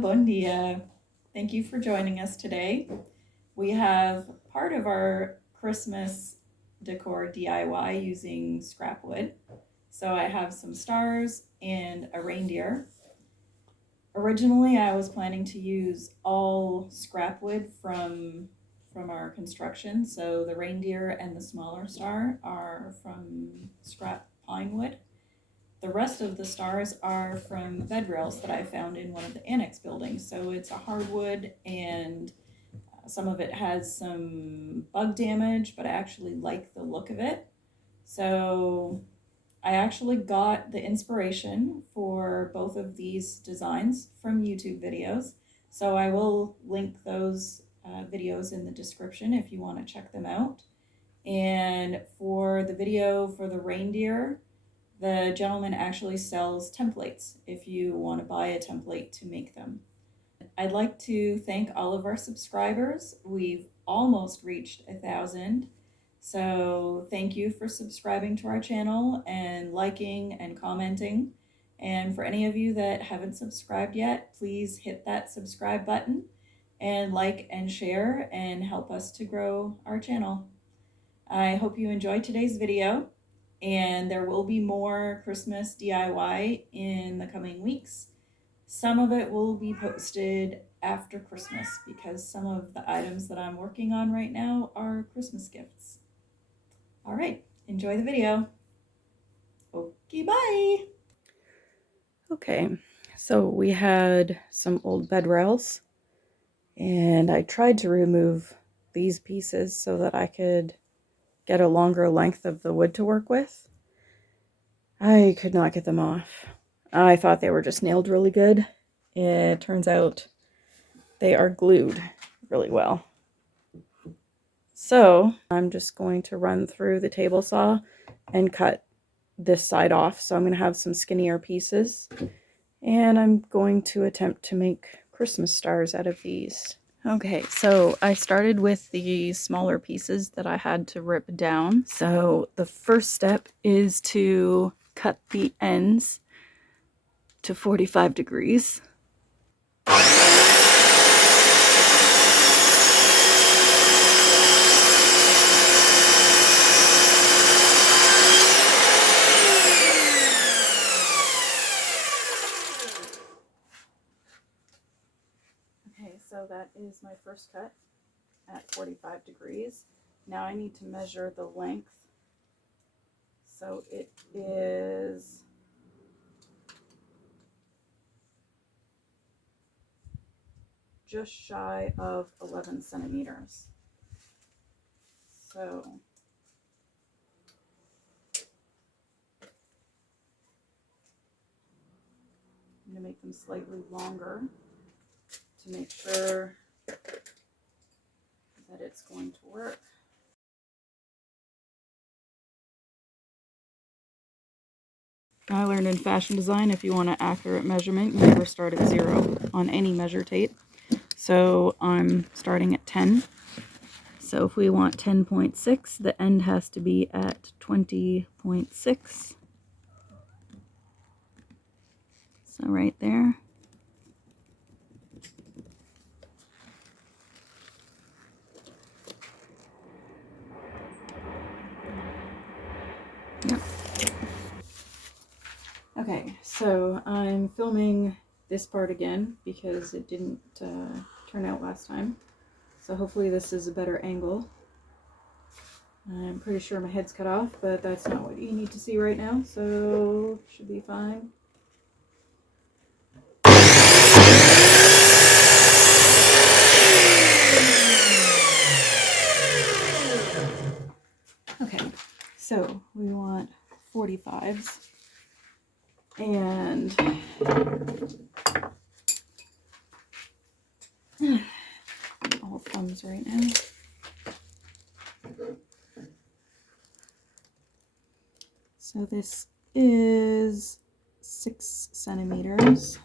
Bon dia. Thank you for joining us today. We have part of our Christmas decor DIY using scrap wood. So I have some stars and a reindeer. Originally, I was planning to use all scrap wood from our construction. So the reindeer and the smaller star are from scrap pine wood. The rest of the stars are from bedrails that I found in one of the Annex buildings. So it's a hardwood, and some of it has some bug damage, but I actually like the look of it. So I actually got the inspiration for both of these designs from YouTube videos. So I will link those videos in the description if you want to check them out. And for the video for the reindeer, the gentleman actually sells templates if you want to buy a template to make them. I'd like to thank all of our subscribers. We've almost reached 1,000. So thank you for subscribing to our channel and liking and commenting. And for any of you that haven't subscribed yet, please hit that subscribe button and like and share and help us to grow our channel. I hope you enjoyed today's video, and there will be more Christmas DIY in the coming weeks. Some of it will be posted after Christmas because some of the items that I'm working on right now are Christmas gifts. All right, enjoy the video. Okay, bye. Okay, so we had some old bed rails, and I tried to remove these pieces so that I could get a longer length of the wood to work with. I could not get them off. I thought they were just nailed really good. It turns out they are glued really well. So I'm just going to run through the table saw and cut this side off. So I'm going to have some skinnier pieces, and I'm going to attempt to make Christmas stars out of these. Okay, so I started with the smaller pieces that I had to rip down. So the first step is to cut the ends to 45 degrees. Okay, so that is my first cut at 45 degrees. Now I need to measure the length. So it is just shy of 11 centimeters. So I'm going to make them slightly longer to make sure that it's going to work. I learned in fashion design, if you want an accurate measurement, you never start at 0 on any measure tape. So I'm starting at 10. So if we want 10.6, the end has to be at 20.6. So right there. Yep. Okay, so I'm filming this part again because it didn't turn out last time. So hopefully this is a better angle. I'm pretty sure my head's cut off, but that's not what you need to see right now, so should be fine. Okay, so we want 45s, and all thumbs right now. So this is 6 centimeters.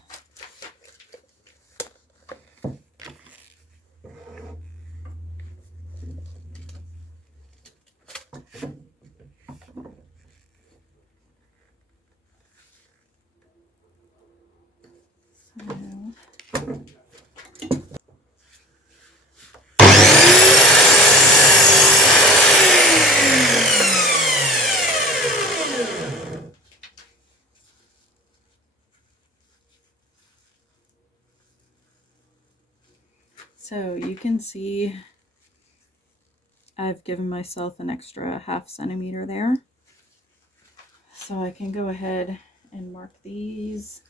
So So you can see I've given myself an extra 1/2 centimeter there. So I can go ahead and mark these.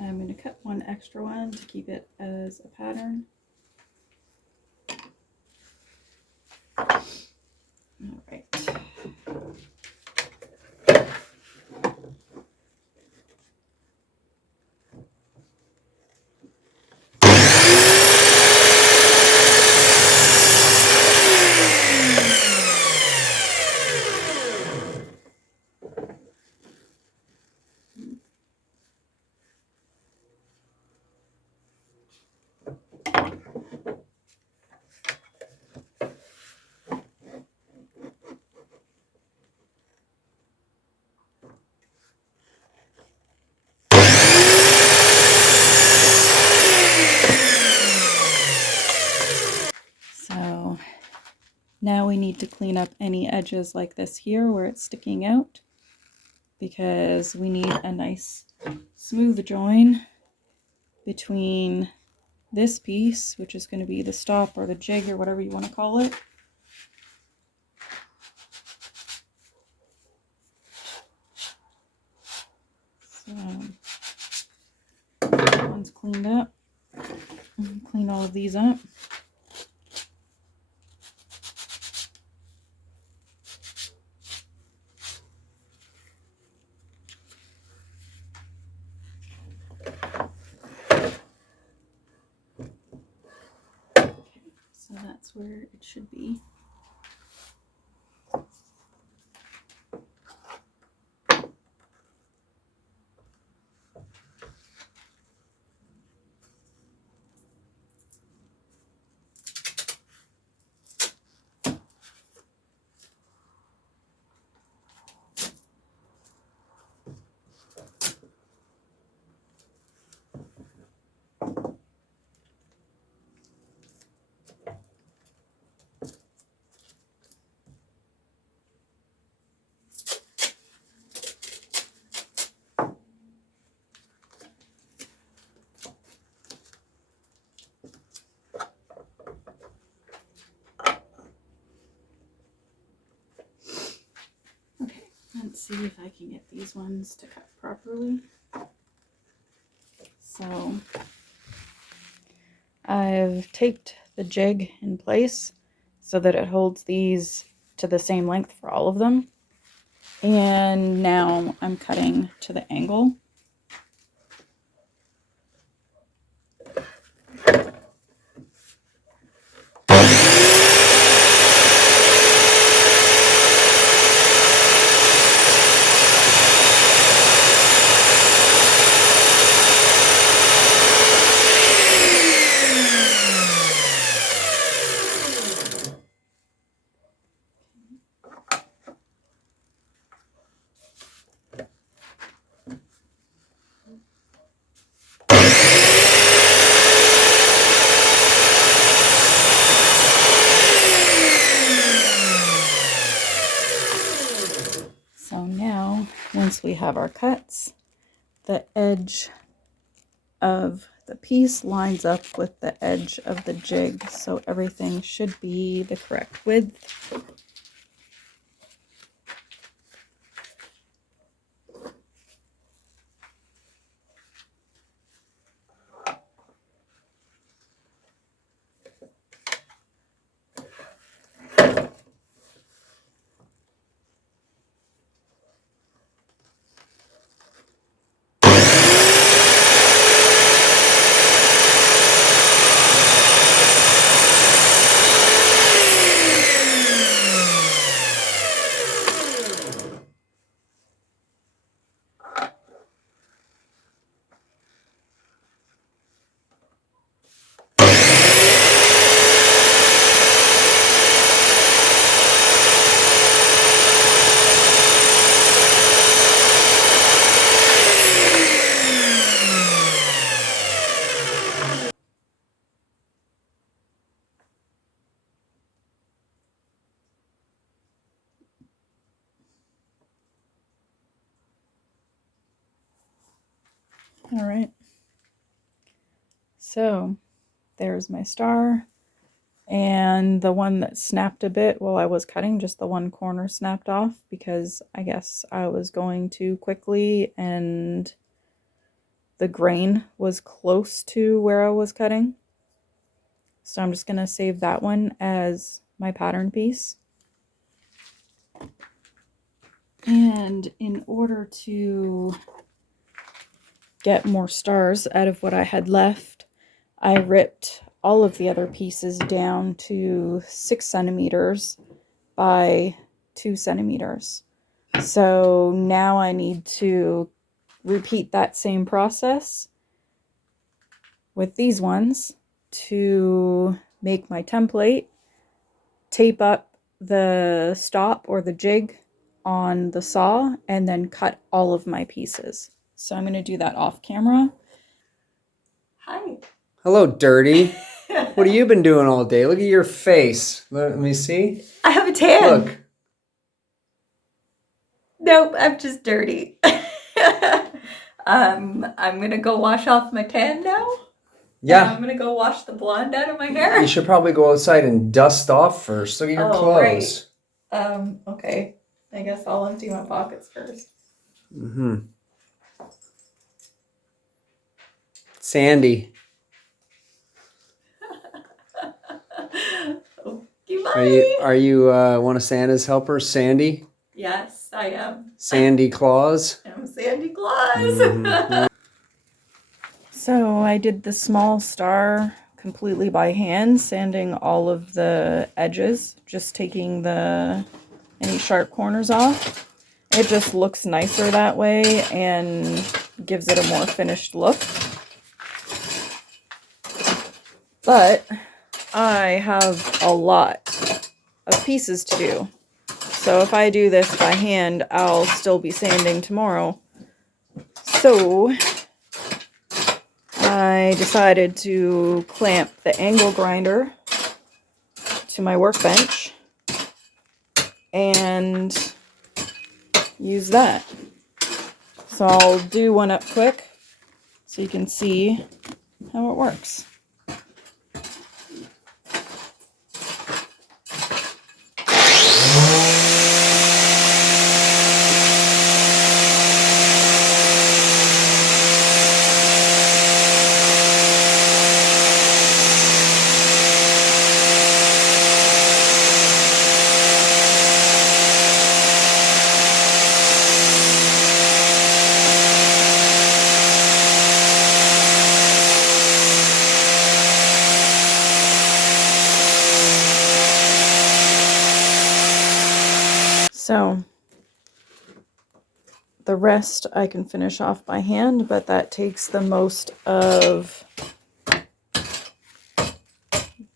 I'm going to cut one extra one to keep it as a pattern. All right. So now we need to clean up any edges like this here where it's sticking out, because we need a nice smooth join between this piece, which is going to be the stop or the jig or whatever you want to call it. So that one's cleaned up. Clean all of these up. So that's where it should be. Okay, let's see if I can get these ones to cut properly. So I've taped the jig in place so that it holds these to the same length for all of them. And now I'm cutting to the angle. So now, once we have our cuts, the edge of the piece lines up with the edge of the jig, so everything should be the correct width. All right. So there's my star. And the one that snapped a bit while I was cutting, just the one corner snapped off because I guess I was going too quickly and the grain was close to where I was cutting. So I'm just going to save that one as my pattern piece. And in order to get more stars out of what I had left, I ripped all of the other pieces down to 6 centimeters by 2 centimeters. So now I need to repeat that same process with these ones to make my template, tape up the stop or the jig on the saw, and then cut all of my pieces. So I'm going to do that off camera. Hi. Hello, Dirty. What have you been doing all day? Look at your face. Let me see. I have a tan. Look. Nope, I'm just dirty. I'm gonna go wash off my tan now. Yeah. I'm gonna go wash the blonde out of my hair. You should probably go outside and dust off first. Look at your clothes. Right. Okay. I guess I'll empty my pockets first. Mm-hmm. Sandy. Okay, bye. Are you one of Santa's helpers, Sandy? Yes, I am. Sandy Claus? I'm Sandy Claus. Mm-hmm. So I did the small star completely by hand, sanding all of the edges, just taking any sharp corners off. It just looks nicer that way and gives it a more finished look. But I have a lot of pieces to do. So if I do this by hand, I'll still be sanding tomorrow. So I decided to clamp the angle grinder to my workbench and use that. So I'll do one up quick so you can see how it works. So the rest I can finish off by hand, but that takes the most of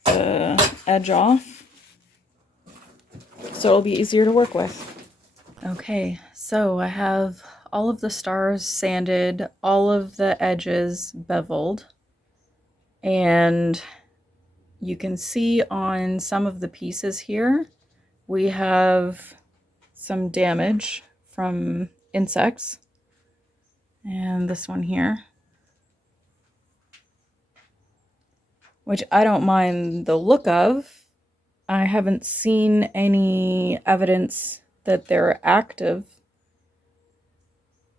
the edge off, so it'll be easier to work with. Okay, so I have all of the stars sanded, all of the edges beveled, and you can see on some of the pieces here we have some damage from insects, and this one here, which I don't mind the look of. I haven't seen any evidence that they're active,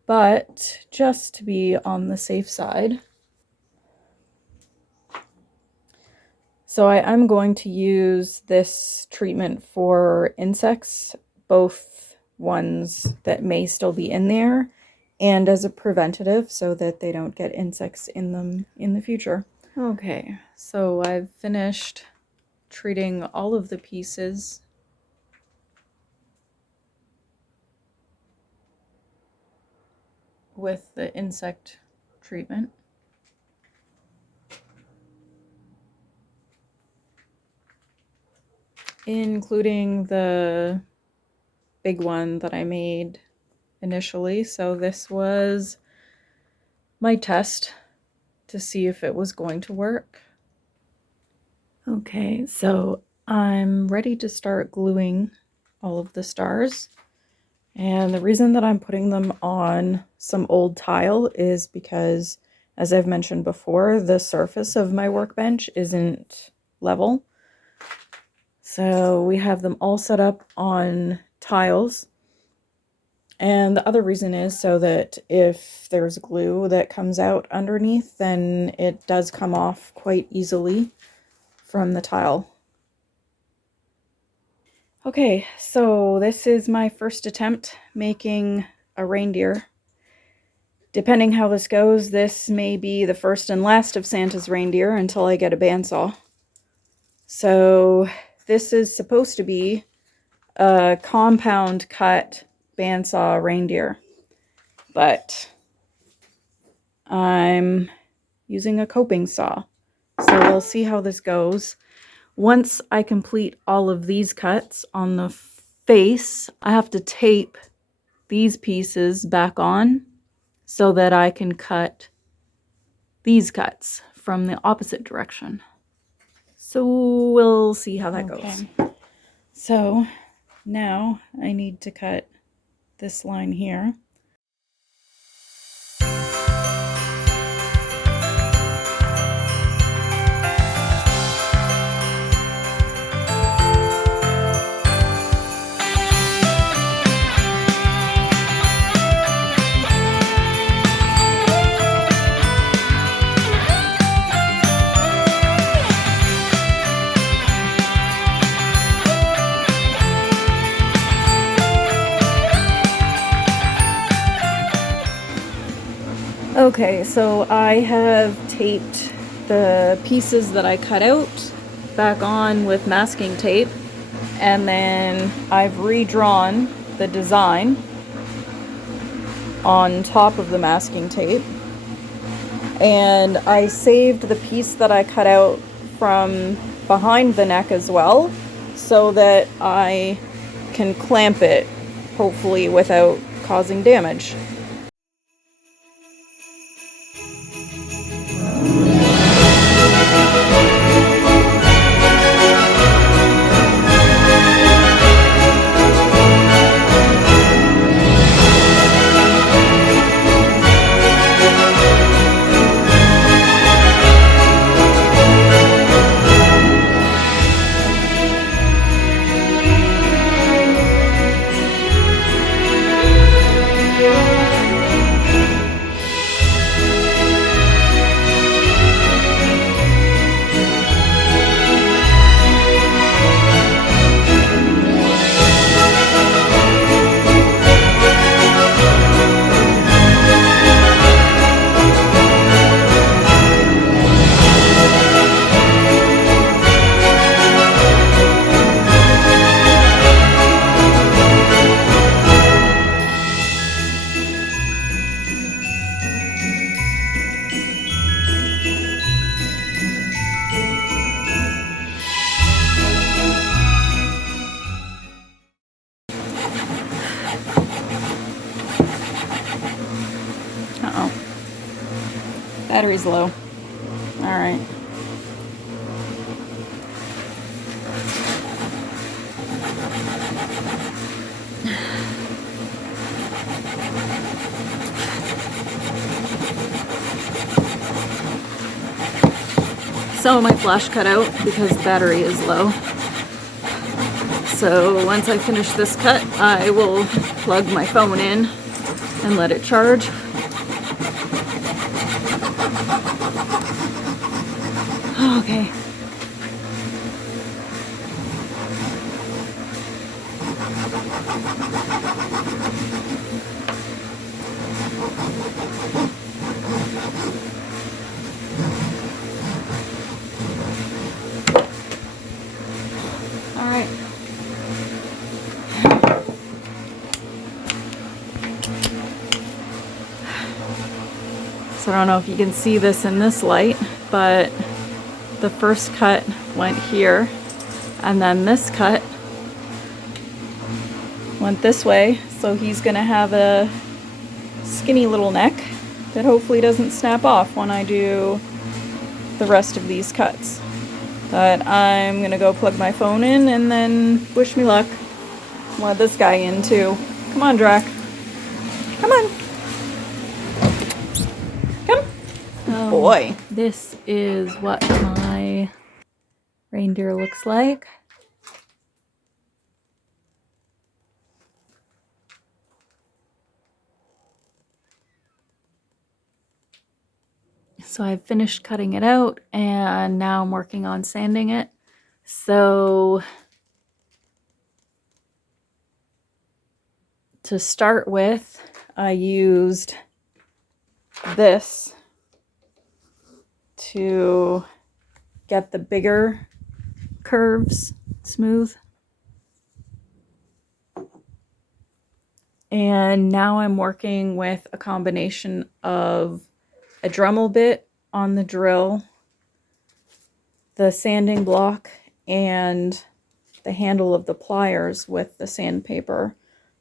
but just to be on the safe side. So I'm going to use this treatment for insects, both ones that may still be in there and as a preventative so that they don't get insects in them in the future. Okay, so I've finished treating all of the pieces with the insect treatment. Including the big one that I made initially. So this was my test to see if it was going to work. Okay, so I'm ready to start gluing all of the stars. And the reason that I'm putting them on some old tile is because, as I've mentioned before, the surface of my workbench isn't level. So we have them all set up on tiles. And the other reason is so that if there's glue that comes out underneath, then it does come off quite easily from the tile. Okay, so this is my first attempt making a reindeer. Depending how this goes, this may be the first and last of Santa's reindeer until I get a bandsaw. So this is supposed to be a compound cut bandsaw reindeer, but I'm using a coping saw. So we'll see how this goes. Once I complete all of these cuts on the face, I have to tape these pieces back on so that I can cut these cuts from the opposite direction. So we'll see how that goes. So now I need to cut this line here. Okay, so I have taped the pieces that I cut out back on with masking tape, and then I've redrawn the design on top of the masking tape, and I saved the piece that I cut out from behind the neck as well, so that I can clamp it, hopefully without causing damage. Uh-oh. Battery's low. Alright. So my flash cut out because the battery is low. So once I finish this cut, I will plug my phone in and let it charge. Okay. All right. So I don't know if you can see this in this light, but the first cut went here, and then this cut went this way, so he's gonna have a skinny little neck that hopefully doesn't snap off when I do the rest of these cuts. But I'm gonna go plug my phone in and then wish me luck. Let this guy in too. Come on, Drac. Come on. Come. Boy. This is what my reindeer looks like. So I've finished cutting it out and now I'm working on sanding it. So to start with, I used this to get the bigger curves smooth. And now I'm working with a combination of a Dremel bit on the drill, the sanding block, and the handle of the pliers with the sandpaper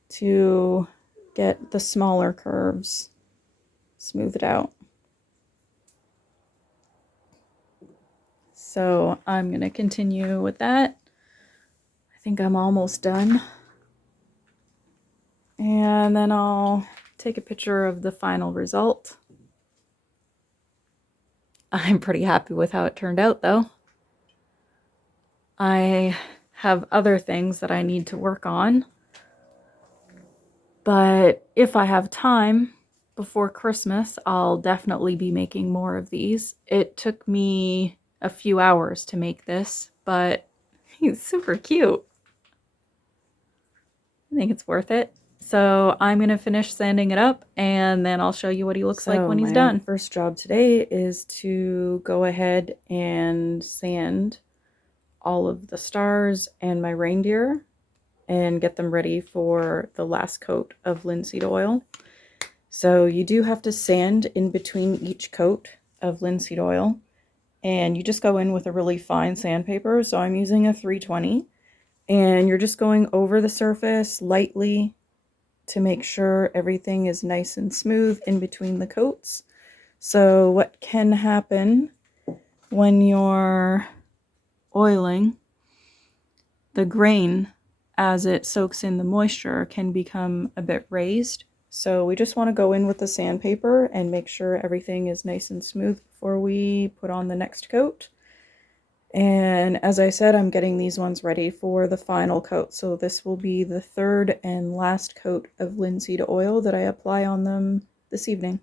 to get the smaller curves smoothed out. So I'm going to continue with that. I think I'm almost done. And then I'll take a picture of the final result. I'm pretty happy with how it turned out though. I have other things that I need to work on. But if I have time before Christmas, I'll definitely be making more of these. It took me a few hours to make this, but he's super cute. I think it's worth it. So I'm going to finish sanding it up and then I'll show you what he looks like when he's done. First job today is to go ahead and sand all of the stars and my reindeer and get them ready for the last coat of linseed oil. So you do have to sand in between each coat of linseed oil, and you just go in with a really fine sandpaper. So I'm using a 320, and you're just going over the surface lightly to make sure everything is nice and smooth in between the coats. So what can happen when you're oiling, the grain as it soaks in the moisture can become a bit raised. So we just want to go in with the sandpaper and make sure everything is nice and smooth before we put on the next coat. And as I said, I'm getting these ones ready for the final coat. So this will be the third and last coat of linseed oil that I apply on them this evening.